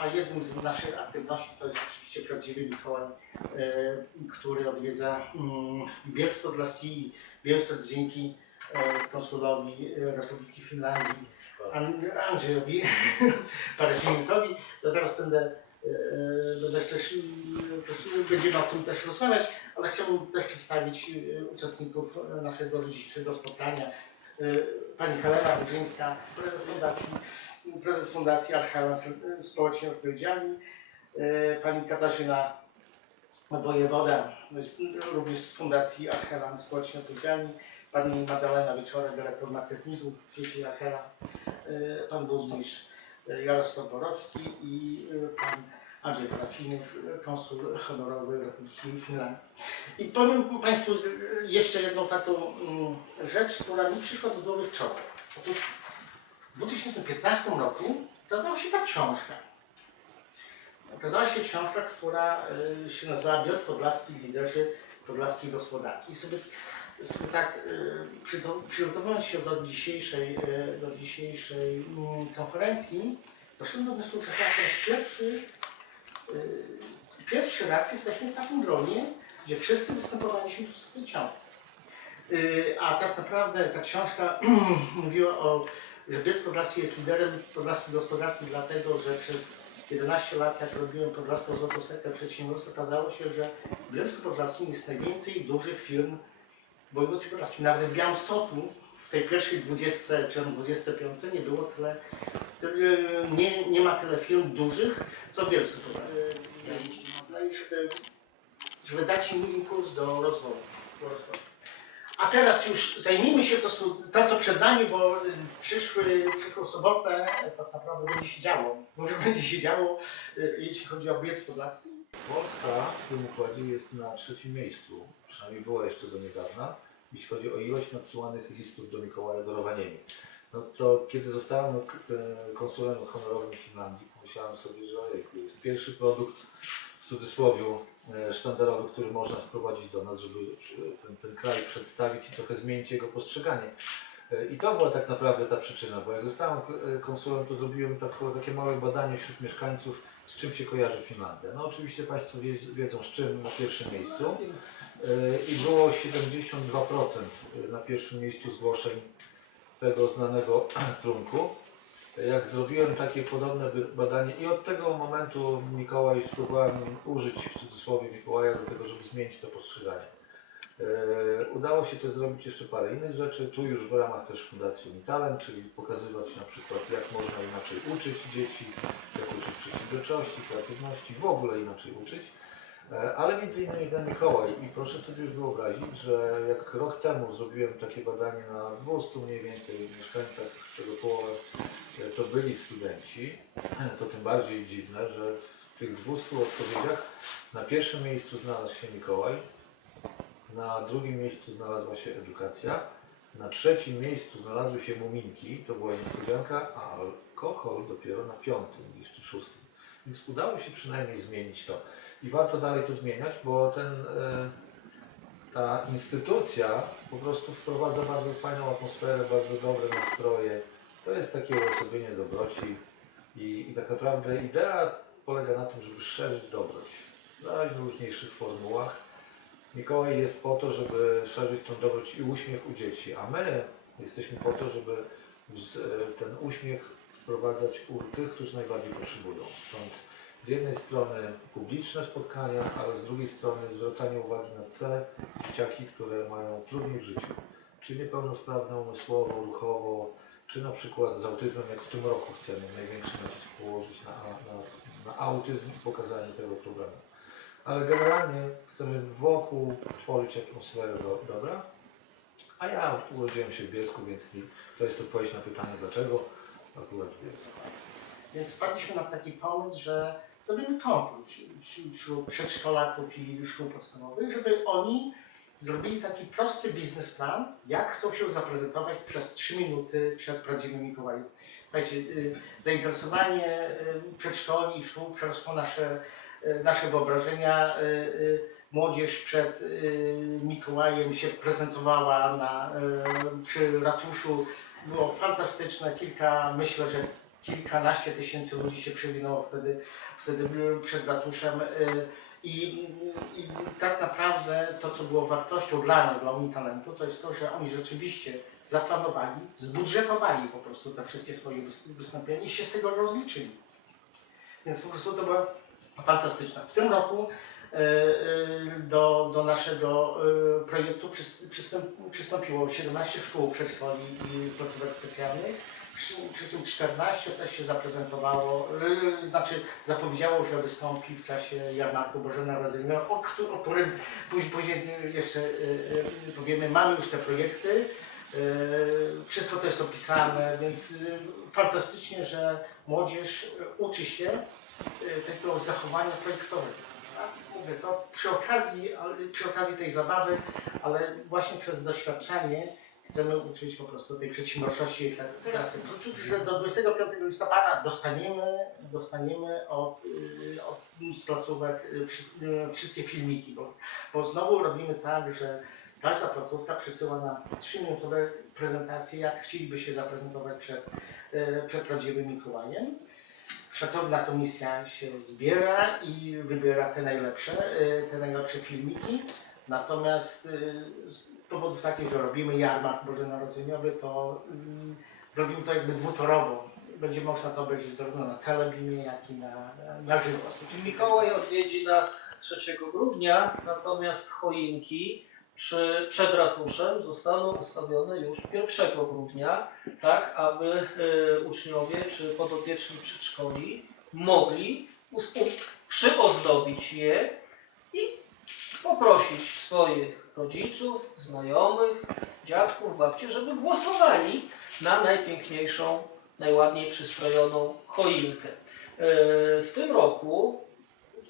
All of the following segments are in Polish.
a jednym z naszych aktywności to jest oczywiście prawdziwy Mikołaj, e, który odwiedza mm, Bielsk Podlaski i Bielsk dzięki e, konsulowi e, Republiki Finlandii An- Andrzejowi Paryżnikowi. To zaraz będę, będę mm, też, będziemy o tym też rozmawiać, ale chciałbym też przedstawić uczestników naszego dzisiejszego spotkania. Pani Helena Burzyńska, prezes Fundacji, prezes Fundacji Archelan Społecznie Odpowiedzialni, e, Pani Katarzyna Wojewoda, również z Fundacji Archelan Społecznie Odpowiedzialni, Pani Magdalena Wieczorek, dyrektor marketingu sieci Archela, e, Pan burmistrz e, Jarosław Borowski i e, Pan Andrzej Parafinów, konsul honorowy Republiki Finlandii. I powiem Państwu e, jeszcze jedną taką mm, rzecz, która mi przyszła do głowy wczoraj. Otóż w 2015 roku ukazała się ta książka. Ukazała się książka, która y, się nazywała Bios Podlaski Liderzy Podlaskiej Gospodarki. I sobie, sobie tak y, przygotowując się do dzisiejszej, y, do dzisiejszej mm, konferencji, doszedłem do wniosku, że to jest pierwszy, pierwszy raz jesteśmy w takim gronie, gdzie wszyscy występowaliśmy w tej książce. A tak naprawdę ta książka mówiła o, że Bielsk Podlaski jest liderem podlaskiej gospodarki, dlatego że przez 11 lat, jak robiłem Podlaską Złotą Setkę Przedsiębiorstw, okazało się, że w Bielsku Podlaskim jest najwięcej dużych firm w województwie podlaskim. Nawet w Białymstoku w tej pierwszej 20 czy 25 nie było tyle, y, nie, nie ma tyle firm dużych, co w Bielsku Podlaskim. No i żeby, żeby dać im impuls do rozwoju. Do rozwoju. A teraz już zajmijmy się to, to co przed nami, bo y, przyszły, przyszłą sobotę y, tak naprawdę będzie się działo. Może będzie się działo, y, jeśli chodzi o Bielsk Podlaski. Polska w tym układzie jest na trzecim miejscu, przynajmniej była jeszcze do niedawna, jeśli chodzi o ilość nadsyłanych listów do Mikołaja do Rovaniemi. No to kiedy zostałem e, konsulem honorowym Finlandii, pomyślałem sobie, że jest pierwszy produkt w cudzysłowie e, sztandarowy, który można sprowadzić do nas, żeby e, ten, ten kraj przedstawić i trochę zmienić jego postrzeganie. E, I to była tak naprawdę ta przyczyna, bo jak zostałem e, konsulem, to zrobiłem takie, takie małe badanie wśród mieszkańców, z czym się kojarzy Finlandia. No oczywiście Państwo wie, wiedzą z czym na pierwszym miejscu i było 72% na pierwszym miejscu zgłoszeń tego znanego trunku. Jak zrobiłem takie podobne badanie i od tego momentu Mikołaj spróbowałem użyć w cudzysłowie Mikołaja do tego, żeby zmienić to postrzeganie. Yy, Udało się też zrobić jeszcze parę innych rzeczy, tu już w ramach też Fundacji Unitalent, czyli pokazywać na przykład jak można inaczej uczyć dzieci, jak uczyć przedsiębiorczości, kreatywności, w ogóle inaczej uczyć. E, Ale między innymi ten Mikołaj i proszę sobie wyobrazić, że jak rok temu zrobiłem takie badanie na 200 mniej więcej mieszkańcach, z czego połowę e, to byli studenci, to tym bardziej dziwne, że w tych 200 odpowiedziach na pierwszym miejscu znalazł się Mikołaj, na drugim miejscu znalazła się edukacja, na trzecim miejscu znalazły się muminki, to była niespodzianka, a alkohol dopiero na piątym czy szóstym. Więc udało się przynajmniej zmienić to. I warto dalej to zmieniać, bo ten, e, ta instytucja po prostu wprowadza bardzo fajną atmosferę, bardzo dobre nastroje. To jest takie uosobienie dobroci i, i tak naprawdę idea polega na tym, żeby szerzyć dobroć w najróżniejszych formułach. Mikołaj jest po to, żeby szerzyć tą dobroć i uśmiech u dzieci, a my jesteśmy po to, żeby e, ten uśmiech wprowadzać u tych, którzy najbardziej potrzebują. Stąd z jednej strony publiczne spotkania, ale z drugiej strony zwracanie uwagi na te dzieciaki, które mają trudniej w życiu. Czy niepełnosprawne umysłowo, ruchowo, czy na przykład z autyzmem, jak w tym roku chcemy największy nacisk położyć na, na, na autyzm i pokazanie tego problemu. Ale generalnie chcemy wokół tworzyć atmosferę do, dobra. A ja urodziłem się w Bielsku, więc to jest odpowiedź na pytanie, dlaczego Więc wpadliśmy na taki pomysł, że robimy konkurs wśród- przedszkolaków i szkół podstawowych, żeby oni zrobili taki prosty biznesplan, jak chcą się zaprezentować przez 3 minuty przed prawdziwym Mikołajem. Słuchajcie, y, zainteresowanie y, przedszkoli i szkół przerosło nasze, y, nasze wyobrażenia. Młodzież przed Mikołajem się prezentowała na, przy ratuszu. Było fantastyczne. Kilka, myślę, że kilkanaście tysięcy ludzi się przewinęło wtedy, wtedy przed ratuszem. y, I, I tak naprawdę to, co było wartością dla nas, dla Unii Talentu, to jest to, że oni rzeczywiście zaplanowali, zbudżetowali po prostu te wszystkie swoje wys- wystąpienia i się z tego rozliczyli. Więc po prostu to była fantastyczna. W tym roku do, do naszego e, projektu przys- przystąp- przystąpiło 17 szkół przedszkoli i placówek specjalnych. Czym 14 też się zaprezentowało, e, znaczy zapowiedziało, że wystąpi w czasie jarmarku Bożonarodzenia, o, o którym później, jeszcze e, e, powiemy. Mamy już te projekty, e, wszystko to jest opisane, więc e, fantastycznie, że młodzież e, uczy się e, tego zachowania projektowego. To przy okazji, przy okazji tej zabawy, ale właśnie przez doświadczenie chcemy uczyć po prostu tej przedsiębiorczości i klasy. Czuć, że do 25 listopada dostaniemy, dostaniemy od, y, od z placówek y, y, wszystkie filmiki, bo, bo znowu robimy tak, że każda placówka przysyła nam 3-minutowe prezentacje, jak chcieliby się zaprezentować przed, przed prawdziwym Mikołajem. Szacowna komisja się zbiera i wybiera te najlepsze, y, te najlepsze filmiki. Natomiast y, z powodów takich, że robimy jarmark bożonarodzeniowy, to y, robimy to jakby dwutorowo. Będzie można to obejrzeć zarówno na telebinie, jak i na, na żywo. Mikołaj odwiedzi nas 3 grudnia, natomiast choinki przed ratuszem zostaną ustawione już 1 grudnia, tak aby e, uczniowie czy podopieczni przedszkoli mogli przyozdobić je i poprosić swoich rodziców, znajomych, dziadków, babci, żeby głosowali na najpiękniejszą, najładniej przystrojoną choinkę. E, W tym roku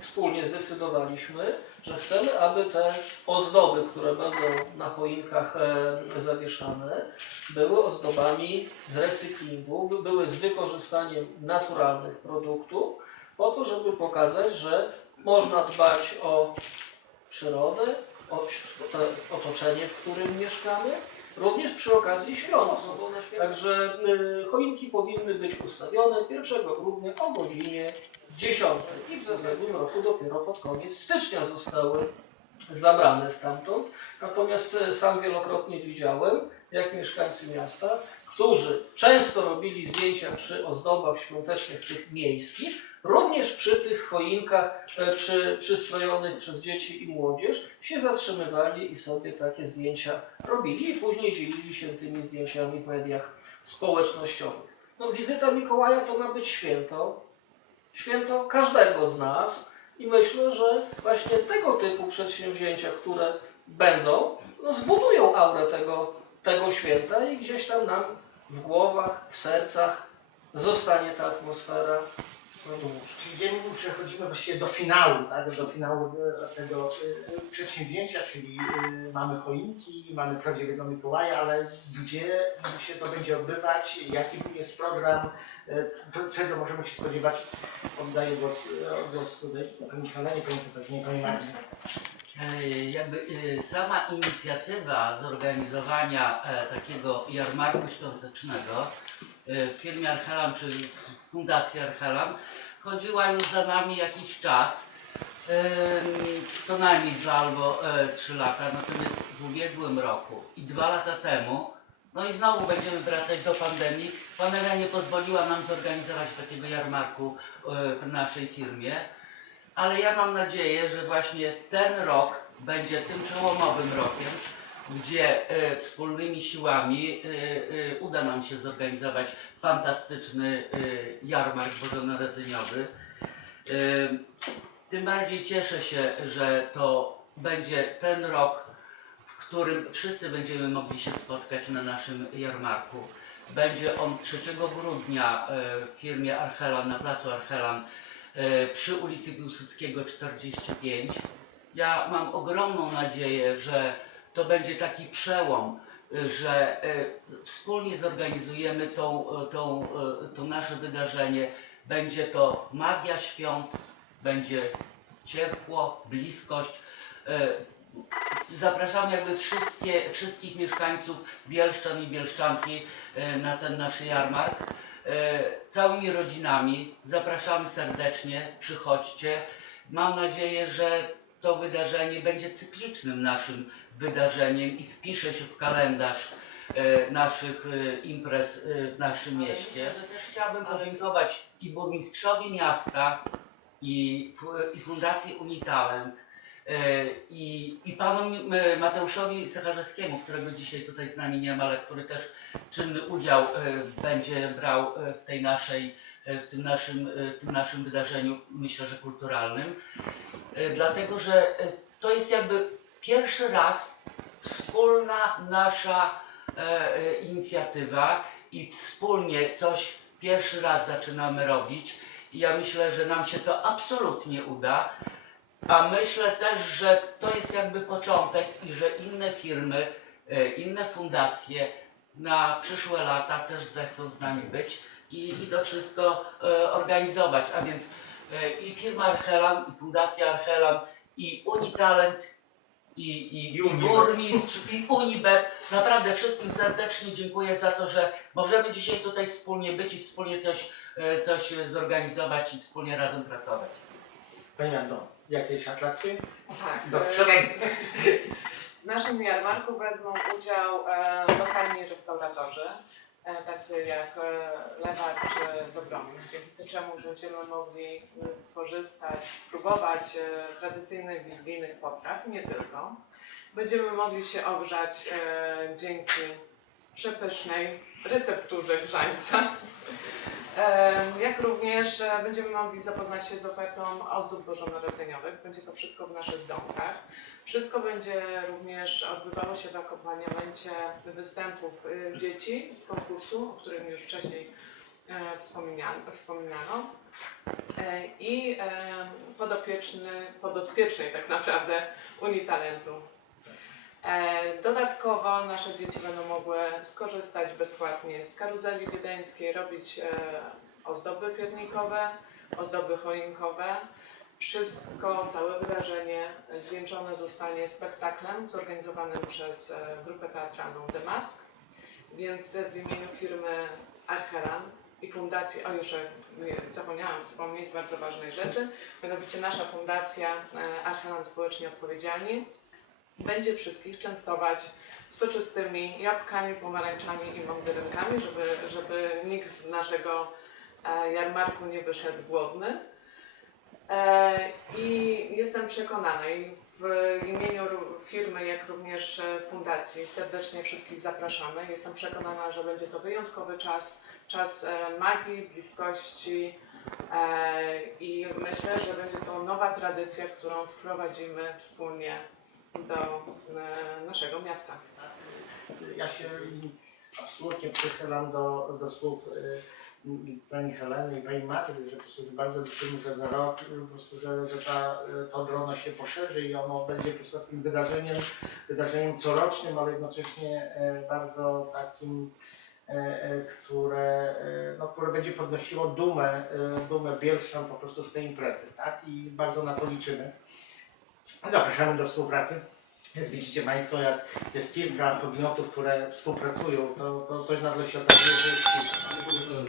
wspólnie zdecydowaliśmy, że chcemy, aby te ozdoby, które będą na choinkach e, zawieszane, były ozdobami z recyklingu, by- były z wykorzystaniem naturalnych produktów, po to, żeby pokazać, że można dbać o przyrodę, o otoczenie, w którym mieszkamy, również przy okazji świąt. Także y, choinki powinny być ustawione 1 grudnia o godzinie 10 i w zeszłym roku dopiero pod koniec stycznia zostały zabrane stamtąd. Natomiast y, sam wielokrotnie widziałem, jak mieszkańcy miasta, którzy często robili zdjęcia przy ozdobach świątecznych tych miejskich, również przy tych choinkach e, przy, przystrojonych przez dzieci i młodzież się zatrzymywali i sobie takie zdjęcia robili i później dzielili się tymi zdjęciami w mediach społecznościowych. No, wizyta Mikołaja to ma być święto, święto każdego z nas i myślę, że właśnie tego typu przedsięwzięcia, które będą, no, zbudują aurę tego, tego święta i gdzieś tam nam w głowach, w sercach zostanie ta atmosfera na dłużej. Czyli dzień przechodzimy właściwie do finału, tak? do finału e, tego e, przedsięwzięcia, czyli e, mamy choinki, mamy prawdziwego Mikołaja, ale gdzie się to będzie odbywać, jaki jest program, czego możemy się spodziewać. Oddaję głos, głos tutaj pani Helenie, pani pani. E, Jakby e, sama inicjatywa zorganizowania e, takiego jarmarku świątecznego w firmie Archelam czy Fundacji Archelam chodziła już za nami jakiś czas, co najmniej dwa albo trzy lata, natomiast w ubiegłym roku i dwa lata temu, no i znowu będziemy wracać do pandemii, pandemia nie pozwoliła nam zorganizować takiego jarmarku w naszej firmie. Ale ja mam nadzieję, że właśnie ten rok będzie tym przełomowym rokiem, gdzie e, wspólnymi siłami e, e, uda nam się zorganizować fantastyczny jarmark bożonarodzeniowy. Tym bardziej cieszę się, że to będzie ten rok, w którym wszyscy będziemy mogli się spotkać na naszym jarmarku. Będzie on 3 grudnia w firmie Archelan, na placu Archelan przy ulicy Piłsudskiego 45. Ja mam ogromną nadzieję, że to będzie taki przełom, e, że e, wspólnie zorganizujemy tą, e, tą, e, to nasze wydarzenie. Będzie to magia świąt, będzie ciepło, bliskość. E, Zapraszamy jakby wszystkie, wszystkich mieszkańców Bielszczan i Bielszczanki e, na ten nasz jarmark. E, całymi rodzinami. Zapraszamy serdecznie, przychodźcie. Mam nadzieję, że to wydarzenie będzie cyklicznym naszym wydarzeniem i wpisze się w kalendarz e, naszych e, imprez w naszym Ale mieście. myślę, że Też chciałbym podziękować i burmistrzowi miasta, i, i Fundacji Unitalent, i, i panu e, Mateuszowi Secharzewskiemu, którego dzisiaj tutaj z nami nie ma, ale który też czynny udział e, będzie brał e, w tej naszej, e, w tym naszym, e, w tym naszym wydarzeniu, myślę, że kulturalnym. E, Dlatego, że e, to jest jakby pierwszy raz wspólna nasza e, e, inicjatywa i wspólnie coś pierwszy raz zaczynamy robić. I ja myślę, że nam się to absolutnie uda. A myślę też, że to jest jakby początek i że inne firmy, e, inne fundacje na przyszłe lata też zechcą z nami być i, i to wszystko e, organizować. A więc e, i firma Archelan, i Fundacja Archelan, i Unitalent, i, i, i burmistrz, i Unibet. Naprawdę wszystkim serdecznie dziękuję za to, że możemy dzisiaj tutaj wspólnie być i wspólnie coś, coś zorganizować i wspólnie razem pracować. Pani Ando, jakieś atrakcje Tak. do sprzedania? W naszym jarmarku wezmą udział e, lokalni restauratorzy, e, tacy jak e, Lewar czy Dobromir, dzięki czemu będziemy mogli e, skorzystać, spróbować e, tradycyjnych wigilijnych potraw, nie tylko. Będziemy mogli się ogrzać e, dzięki przepysznej recepturze grzańca. Jak również e, będziemy mogli zapoznać się z ofertą ozdób bożonarodzeniowych. Będzie to wszystko w naszych domkach. Wszystko będzie również odbywało się w akompaniamencie występów y, dzieci z konkursu, o którym już wcześniej e, wspominano. E, I podopieczny, podopiecznej tak naprawdę Unii Talentu. E, Dodatkowo nasze dzieci będą mogły skorzystać bezpłatnie z karuzeli wiedeńskiej, robić e, ozdoby piernikowe, ozdoby choinkowe. Wszystko, całe wydarzenie zwieńczone zostanie spektaklem zorganizowanym przez e, grupę teatralną The Mask. Więc w imieniu firmy Archelan i fundacji, o nie, zapomniałam wspomnieć bardzo ważnej rzeczy, mianowicie nasza fundacja Archelan Społecznie Odpowiedzialni będzie wszystkich częstować soczystymi jabłkami, pomarańczami i mandarynkami, żeby, żeby nikt z naszego e, jarmarku nie wyszedł głodny. E, I jestem przekonana i w imieniu firmy, jak również e, fundacji serdecznie wszystkich zapraszamy. Jestem przekonana, że będzie to wyjątkowy czas, czas magii, bliskości i myślę, że będzie to nowa tradycja, którą wprowadzimy wspólnie do e, naszego miasta. Ja się absolutnie przychylam do, do słów m, pani Heleny i pani Matry, że po prostu bardzo liczymy, że za rok y, po prostu, że, że ta, to grono się poszerzy i ono będzie po prostu takim wydarzeniem, wydarzeniem corocznym, ale jednocześnie e, bardzo takim, e, e, które, e, no, które będzie podnosiło dumę, e, dumę Bielszczan po prostu z tej imprezy, tak? I bardzo na to liczymy. Zapraszamy do współpracy. Jak widzicie Państwo, jak jest kilka podmiotów, które współpracują, to, to coś nagle się okazuje, że jest kilka.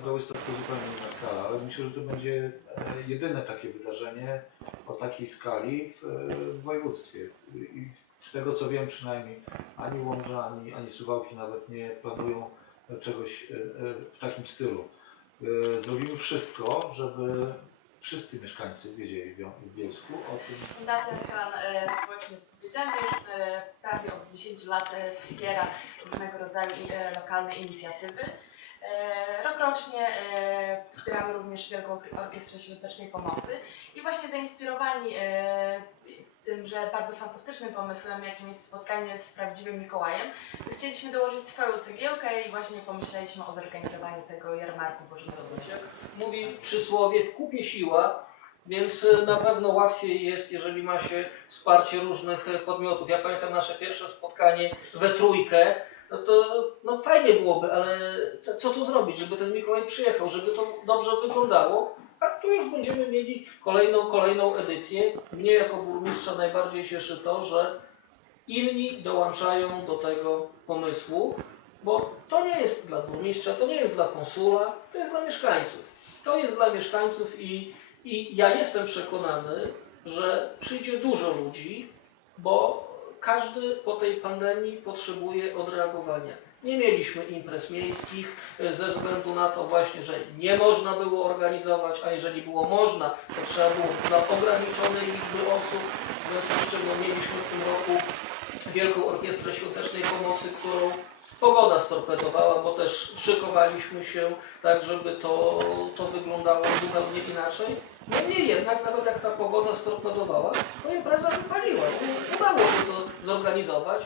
To jest to zupełnie inna skala, ale myślę, że to będzie e, jedyne takie wydarzenie o takiej skali w, e, w województwie. I z tego co wiem przynajmniej ani Łomża, ani, ani Suwałki nawet nie planują czegoś e, w takim stylu. Zrobimy wszystko, żeby wszyscy mieszkańcy wiedzieli w Bielsku o tym, Fundacja Helan e, Społecznie Odpowiedzialna już e, prawie od 10 lat e, wspiera różnego rodzaju lokalne inicjatywy. Rokrocznie wspieramy również Wielką Orkiestrę Świątecznej Pomocy i właśnie zainspirowani e, tym, że bardzo fantastycznym pomysłem, jakim jest spotkanie z prawdziwym Mikołajem, chcieliśmy dołożyć swoją cegiełkę i właśnie pomyśleliśmy o zorganizowaniu tego jarmarku Bożonarodzenia. Mówi przysłowie w kupie siła, więc e, na pewno łatwiej jest, jeżeli ma się wsparcie różnych e, podmiotów. Ja pamiętam nasze pierwsze spotkanie we trójkę, no to no fajnie byłoby, ale co, co tu zrobić, żeby ten Mikołaj przyjechał, żeby to dobrze wyglądało? A tu już będziemy mieli kolejną, kolejną edycję. Mnie jako burmistrza najbardziej cieszy to, że inni dołączają do tego pomysłu. bo to nie jest dla burmistrza, to nie jest dla konsula, to jest dla mieszkańców. To jest dla mieszkańców i, i ja jestem przekonany, że przyjdzie dużo ludzi, bo każdy po tej pandemii potrzebuje odreagowania. Nie mieliśmy imprez miejskich e, ze względu na to właśnie, że nie można było organizować, a jeżeli było można, to trzeba było dla ograniczonej liczby osób. W związku z czym no, mieliśmy w tym roku Wielką Orkiestrę Świątecznej Pomocy, którą pogoda storpedowała, bo też szykowaliśmy się tak, żeby to, to wyglądało zupełnie inaczej. Niemniej jednak, nawet jak ta pogoda storpedowała, to impreza wypaliła. Udało się to zorganizować.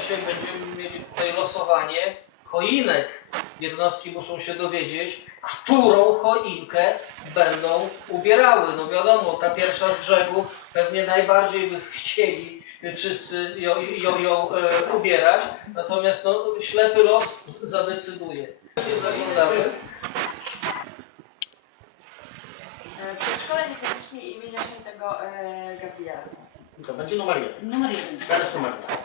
Dzisiaj będziemy mieli tutaj losowanie choinek. Jednostki muszą się dowiedzieć, którą choinkę będą ubierały. No wiadomo, ta pierwsza z brzegu pewnie najbardziej by chcieli wszyscy ją, ją, ją e, ubierać, natomiast no, ślepy los zadecyduje. Nie zaglądamy. E, Przedszkole niepubliczne imienia świętego e, Gabriela. To będzie numer jeden. Numer jeden. Teraz numer dwa.